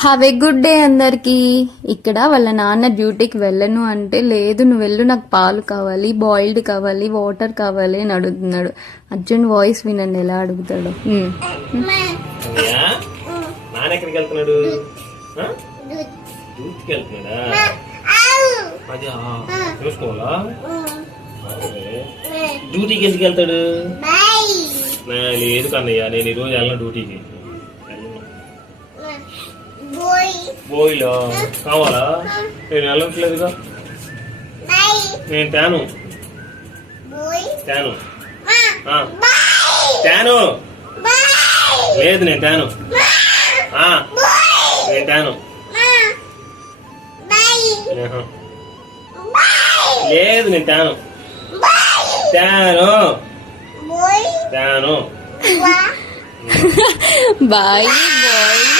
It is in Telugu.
హ్యావ్ ఏ గుడ్ డే అందరికి. ఇక్కడ వాళ్ళ నాన్న డ్యూటీకి వెళ్ళను అంటే లేదు నువ్వు వెళ్ళు, నాకు పాలు కావాలి, బాయిల్డ్ కావాలి, వాటర్ కావాలి అని అడుగుతున్నాడు. అర్జున్ వాయిస్ వినండి ఎలా అడుగుతాడు. డ్యూటీకి ఎందుకు వెళ్తాడు? లేదు కన్నయ్య, నేను ఈరోజు వెళ్ళను డ్యూటీకి. బోయిలో కావాలా? నేను వెళ్ళట్లేదుగా, నేను తాను తాను తాను లేదు, నేను తాను నేను తాను లేదు, నేను తాను తాను తాను బాయ్ బాయ్.